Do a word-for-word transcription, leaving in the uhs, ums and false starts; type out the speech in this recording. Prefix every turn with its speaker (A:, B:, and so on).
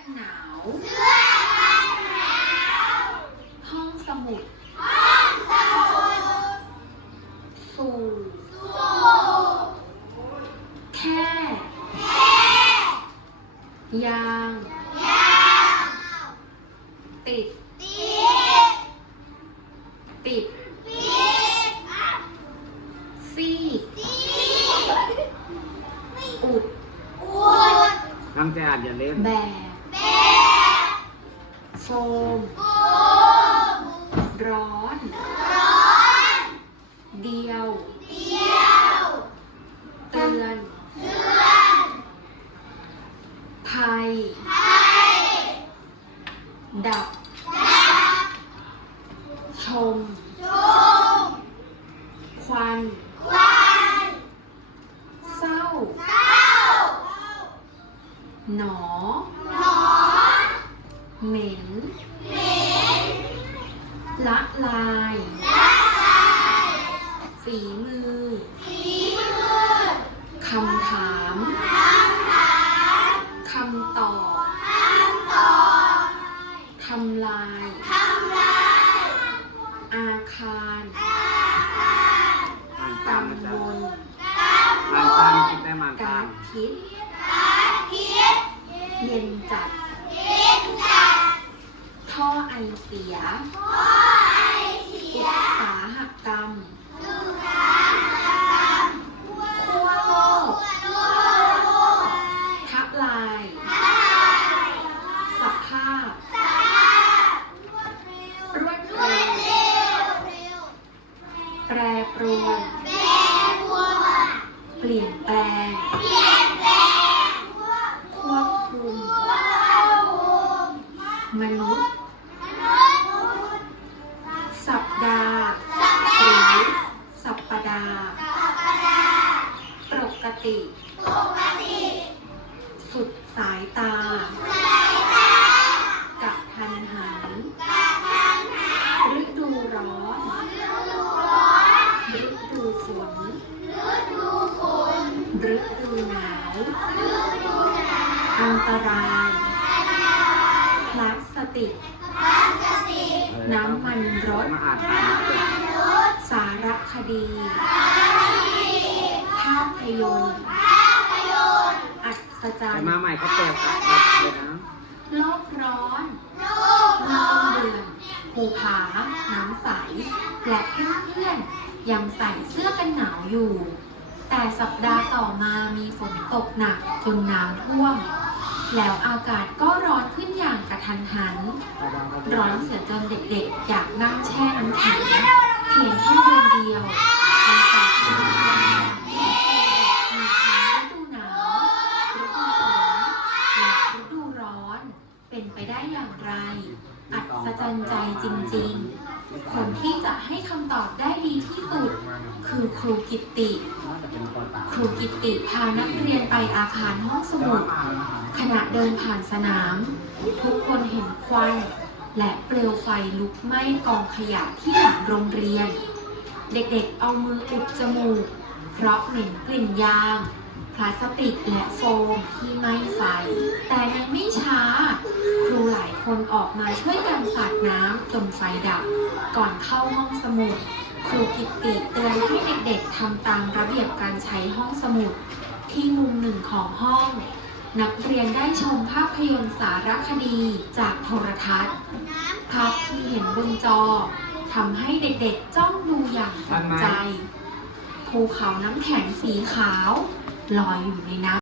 A: กันหนาวห้องสมุดสู่แค่ยางติดติดซีกอุด
B: ตั้งใจอ่านอย่าเล่น
A: แบบโฟมร้อนเดียวเตือนภัยดับชมควันเศร้าหนอเหม็นละลายฝีมือคำถามคำตอบทำลายอาคารกังวล
B: มันตามคิดได้มันตา
A: าม รคิดเย็นจัดท่อไอเสียอุตสาหกรรมขั้วโลกทับลายสภาพรวดเร็วแปรปรวนเปลี่ยนแปลงควบคุมมนุษย์สัปดาห์หรือสัปดาห์ปกติสุดสายตากะทันหันฤดูร้อนฤดูฝนฤดูหนาวอันตรายพลาสติกน้ำมันรถ
B: มาอ่านตาม
A: สารคดีภาพยนตร์อัศจรรย์
B: มาใหม่เขาเปิดเลยนะ
A: โลกร้อนเมืองเดือนภูผาน้ำใสและเพื่อนๆยังใส่เสื้อกันหนาวอยู่แต่สัปดาห์ต่อมามีฝนตกหนักจนน้ำท่วมแล้วอากาศก็ร้อนขึ้นอย่างกระทันหันร้อนเสียจนเด็กๆอยากนั่งแช่น้ำแข็งเพียงแค่เดือนเดียวอากาศเปลี่ยนแปลงมีทั้งฤดูหนาวฤดูฝนและฤดูร้อนเป็นไปได้อย่างไรอัศจรรย์ใจจริงๆคนที่จะให้คำตอบได้ดีที่สุดคือครูกิตติครูกิตติพานักเรียนไปอาคารห้องสมุดขณะเดินผ่านสนามทุกคนเห็นควันและเปลวไฟลุกไหม้กองขยะที่หลังโรงเรียนเด็กๆเอามืออุดจมูกเพราะเหม็นกลิ่นยางพลาสติกและโฟมที่ไหม้ไฟแต่ยังไม่ช้าครูหลายคนออกมาช่วยกันสาดน้ำจนไฟดับก่อนเข้าห้องสมุดครูกิตติเตือนให้เด็กๆทำตามระเบียบการใช้ห้องสมุดที่มุมหนึ่งของห้องนักเรียนได้ชมภาพยนตร์สารคดีจากโทรทัศน์ภาพที่เห็นบนจอทำให้เด็กๆจ้องดูอย่างสนใจภูเขาน้ำแข็งสีขาวลอยอยู่ในน้ำ